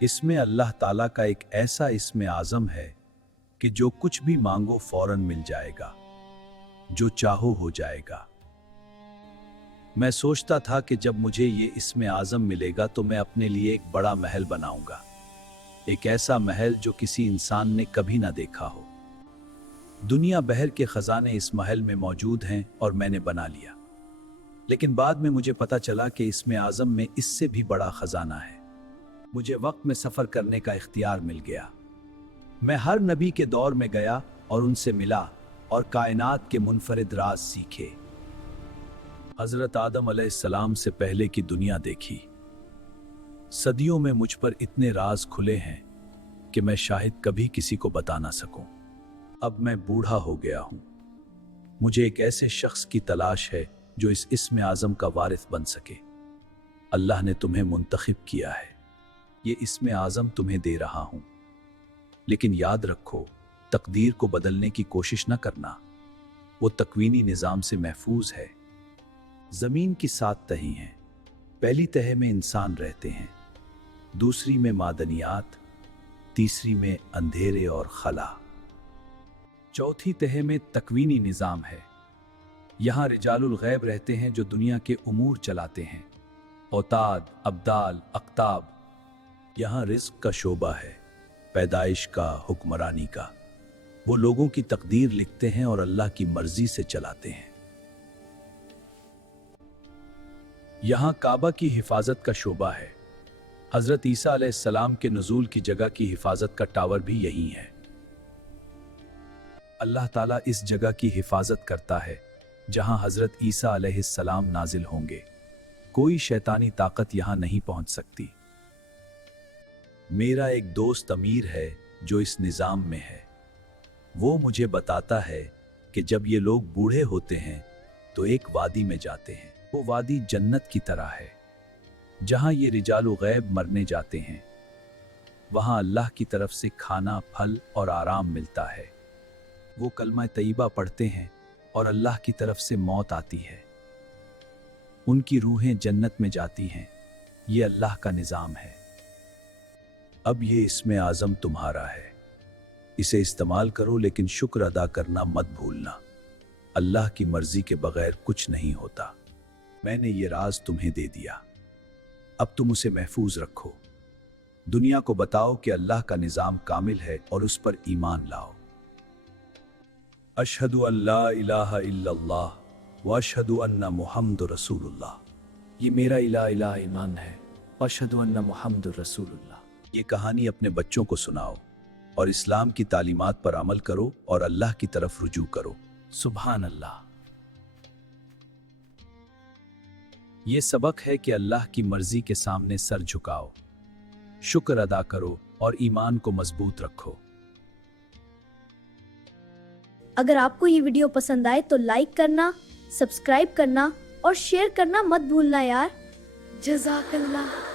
इसमें अल्लाह ताला का एक ऐसा इस्म आज़म है कि जो कुछ भी मांगो फौरन मिल जाएगा, जो चाहो हो जाएगा। मैं सोचता था कि जब मुझे ये इस्म आज़म मिलेगा तो मैं अपने लिए एक बड़ा महल बनाऊंगा, एक ऐसा महल जो किसी इंसान ने कभी ना देखा हो। दुनिया भर के खजाने इस महल में मौजूद हैं और मैंने बना लिया। लेकिन बाद में मुझे पता चला कि इस्म आज़म में इससे भी बड़ा खजाना है। मुझे वक्त में सफर करने का इख्तियार मिल गया। मैं हर नबी के दौर में गया और उनसे मिला और कायनात के मुनफरिद राज सीखे। हजरत आदम अलैहिस्सलाम से पहले की दुनिया देखी। सदियों में मुझ पर इतने राज खुले हैं कि मैं शायद कभी किसी को बता ना सकूं। अब मैं बूढ़ा हो गया हूं। मुझे एक ऐसे शख्स की तलाश है जो इस इस्म आज़म का वारिस बन सके। अल्लाह ने तुम्हें मुंतखब किया है, ये इस्म आज़म तुम्हें दे रहा हूं। लेकिन याद रखो, तकदीर को बदलने की कोशिश न करना। वो तकवीनी निज़ाम से महफूज है। ज़मीन की 7 तहें हैं। पहली तह में इंसान रहते हैं, दूसरी में मादनियात, तीसरी में अंधेरे और खला, चौथी तह में तकवीनी निज़ाम है। यहाँ रिजालुल गैब रहते हैं जो दुनिया के उमूर चलाते हैं। औताद, अब्दाल, अक्ताब। यहाँ रिज़्क का शोबा है, पैदाइश का, हुक्मरानी का। वो लोगों की तकदीर लिखते हैं और अल्लाह की मर्जी से चलाते हैं। यहाँ काबा की हिफाजत का शोबा है। हजरत ईसा अलैहिस्सलाम के नुज़ूल की जगह की हिफाजत का टावर भी यही है। अल्लाह ताला इस जगह की हिफाजत करता है जहां हजरत ईसा अलैहिस्सलाम नाजिल होंगे। कोई शैतानी ताकत यहां नहीं पहुंच सकती। मेरा एक दोस्त अमीर है जो इस निज़ाम में है। वो मुझे बताता है कि जब ये लोग बूढ़े होते हैं तो एक वादी में जाते हैं। वो वादी जन्नत की तरह है जहां ये रिजालु गैब मरने जाते हैं। वहां अल्लाह की तरफ से खाना, फल और आराम मिलता है। वो कलमा तैयबा पढ़ते हैं और अल्लाह की तरफ से मौत आती है। उनकी रूहें जन्नत में जाती हैं। ये अल्लाह का निज़ाम है। अब ये इस्म आज़म तुम्हारा है, इसे इस्तेमाल करो, लेकिन शुक्र अदा करना मत भूलना। अल्लाह की मर्जी के बगैर कुछ नहीं होता। मैंने ये राज तुम्हें दे दिया, अब तुम उसे महफूज रखो। दुनिया को बताओ कि अल्लाह का निज़ाम कामिल है और उस पर ईमान लाओ। अशहदु अल्ला इलाहा इल्लल्लाह व अशहदु अन्ना मुहम्मदुर रसूलुल्लाह। ये मेरा इला ईमान है। अशहदु अन्ना मुहम्मदुर रसूलुल्लाह। ये कहानी अपने बच्चों को सुनाओ और इस्लाम की तालीमात पर अमल करो और अल्लाह की तरफ रुजू करो। सुभान अल्लाह। ये सबक है कि अल्लाह की मर्जी के सामने सर झुकाओ, शुक्र अदा करो और ईमान को मजबूत रखो। अगर आपको ये वीडियो पसंद आए तो लाइक करना, सब्सक्राइब करना और शेयर करना मत भूलना यार। जज़ाकल्लाह।